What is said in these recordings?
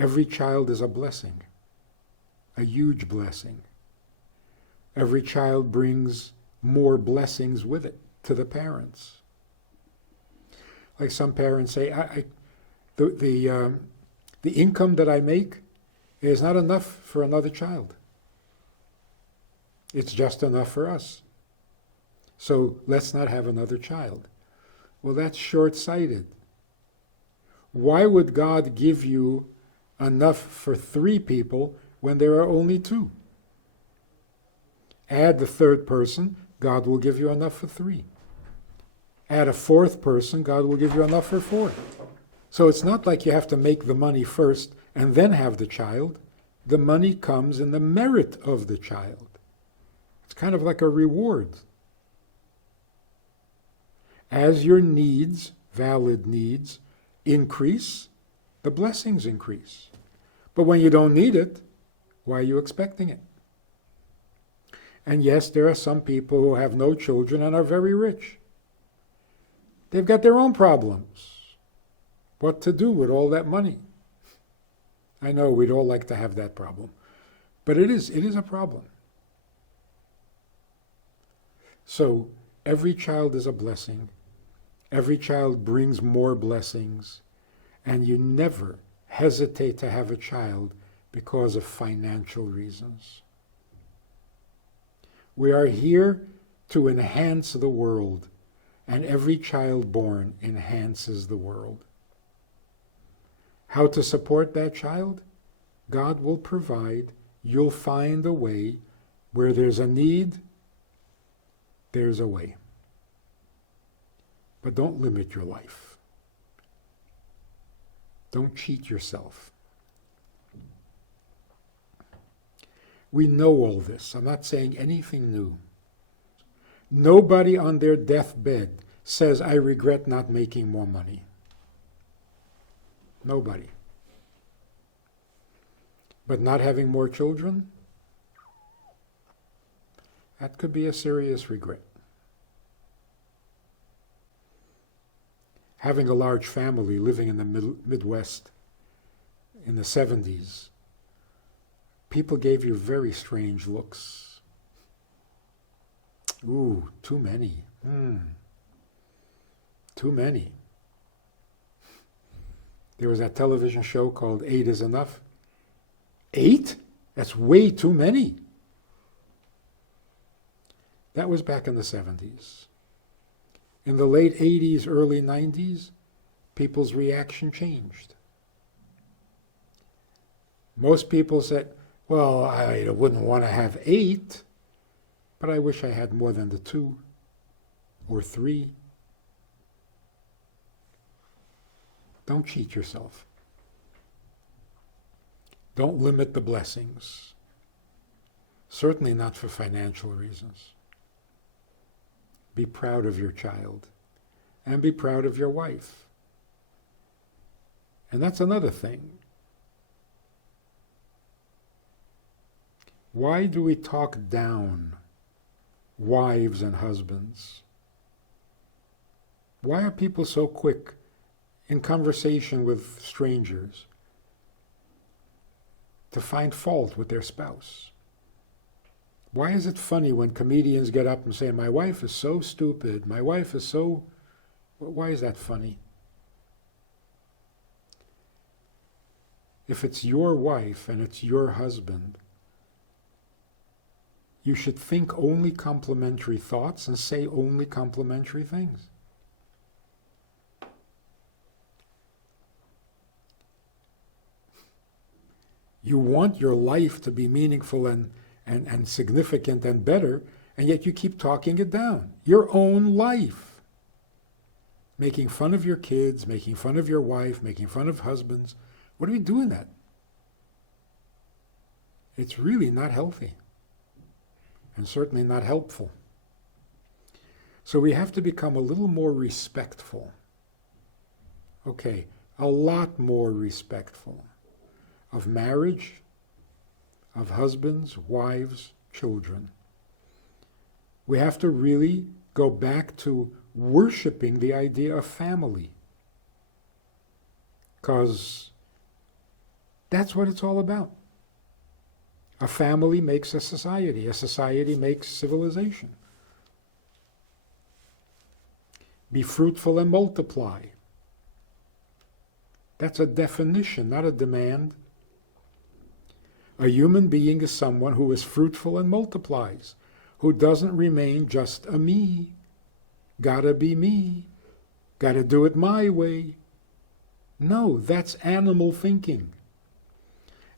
Every child is a blessing, a huge blessing. Every child brings more blessings with it to the parents. Like some parents say, the income that I make is not enough for another child. It's just enough for us. So let's not have another child. Well, that's short-sighted. Why would God give you enough for 3 people when there are only 2? Add the 3rd person, God will give you enough for 3. Add a 4th person, God will give you enough for 4. So it's not like you have to make the money first and then have the child. The money comes in the merit of the child. It's kind of like a reward. As your needs, valid needs, increase, the blessings increase. But when you don't need it, why are you expecting it? And yes, there are some people who have no children and are very rich. They've got their own problems. What to do with all that money? I know we'd all like to have that problem, but it is a problem. So every child is a blessing. Every child brings more blessings, and you never hesitate to have a child because of financial reasons. We are here to enhance the world, and every child born enhances the world. How to support that child? God will provide. You'll find a way. Where there's a need, there's a way. But don't limit your life. Don't cheat yourself. We know all this. I'm not saying anything new. Nobody on their deathbed says, I regret not making more money. Nobody. But not having more children? That could be a serious regret. Having a large family living in the Midwest in the 70s, people gave you very strange looks. Ooh, too many. Too many. There was that television show called 8 is Enough. 8? That's way too many. That was back in the 70s. In the late 80s, early 90s, people's reaction changed. Most people said, well, I wouldn't want to have 8, but I wish I had more than the 2 or 3. Don't cheat yourself. Don't limit the blessings. Certainly not for financial reasons. Be proud of your child, and be proud of your wife. And that's another thing. Why do we talk down wives and husbands? Why are people so quick in conversation with strangers to find fault with their spouse? Why is it funny when comedians get up and say, my wife is so stupid, my wife is so... Why is that funny? If it's your wife and it's your husband, you should think only complimentary thoughts and say only complimentary things. You want your life to be meaningful and significant and better, and yet you keep talking it down. Your own life. Making fun of your kids, making fun of your wife, making fun of husbands. What are we doing that? It's really not healthy. And certainly not helpful. So we have to become a little more respectful. Okay, a lot more respectful of marriage, of husbands, wives, children. We have to really go back to worshiping the idea of family. Because That's what it's all about. A family makes a society makes civilization. Be fruitful and multiply. That's a definition, not a demand. A human being is someone who is fruitful and multiplies, who doesn't remain just a me. Gotta be me. Gotta do it my way. No, that's animal thinking.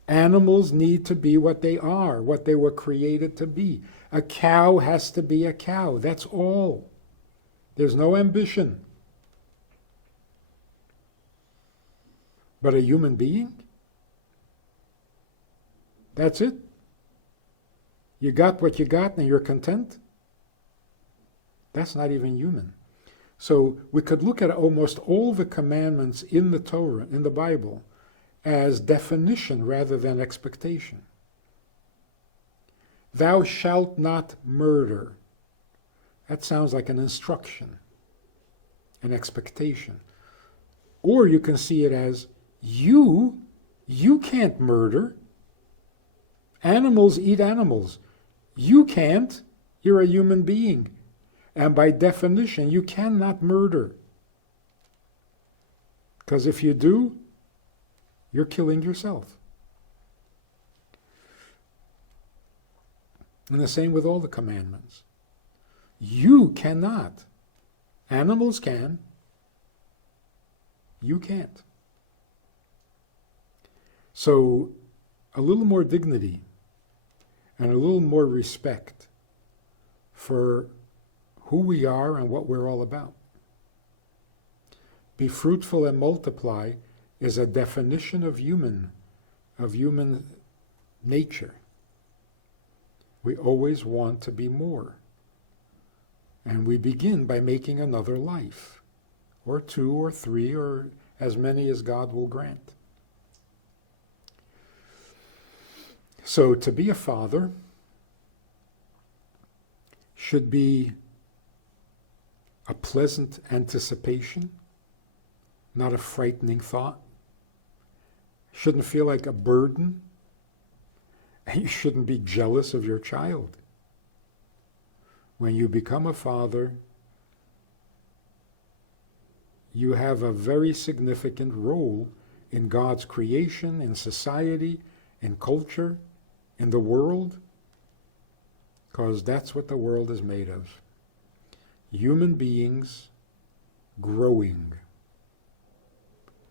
Animals need to be what they are, what they were created to be. A cow has to be a cow. That's all. There's no ambition. But a human being? That's it? You got what you got and you're content? That's not even human. So we could look at almost all the commandments in the Torah, in the Bible, as definition rather than expectation. Thou shalt not murder. That sounds like an instruction, an expectation. Or you can see it as, you can't murder. Animals eat animals. You can't. You're a human being. And by definition, you cannot murder. Because if you do, you're killing yourself. And the same with all the commandments. You cannot. Animals can. You can't. So, a little more dignity and a little more respect for who we are and what we're all about. Be fruitful and multiply is a definition of human nature. We always want to be more. And we begin by making another life, or 2 or 3, or as many as God will grant. So to be a father should be a pleasant anticipation, not a frightening thought. Shouldn't feel like a burden. And you shouldn't be jealous of your child. When you become a father, you have a very significant role in God's creation, in society, in culture, in the world, because that's what the world is made of. Human beings growing,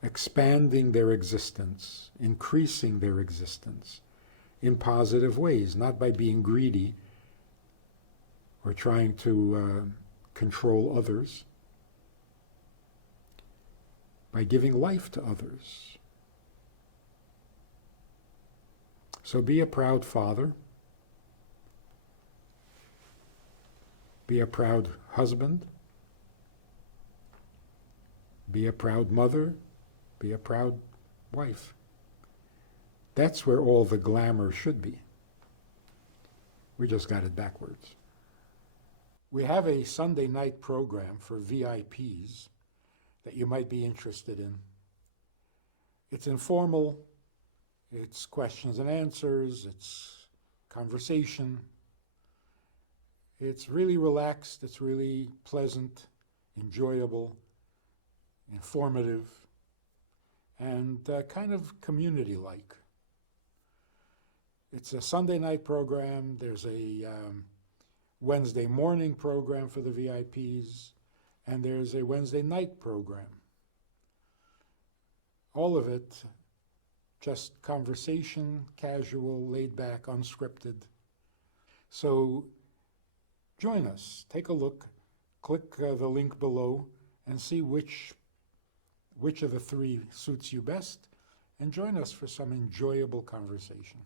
expanding their existence, increasing their existence in positive ways, not by being greedy or trying to control others, by giving life to others. So be a proud father, be a proud husband, be a proud mother, be a proud wife. That's where all the glamour should be. We just got it backwards. We have a Sunday night program for VIPs that you might be interested in. It's informal, it's questions and answers, it's conversation. It's really relaxed, it's really pleasant, enjoyable, informative, and kind of community-like. It's a Sunday night program. There's a Wednesday morning program for the VIPs, and there's a Wednesday night program. All of it just conversation, casual, laid back, unscripted. So join us, take a look, click the link below and see which of the 3 suits you best, and join us for some enjoyable conversation.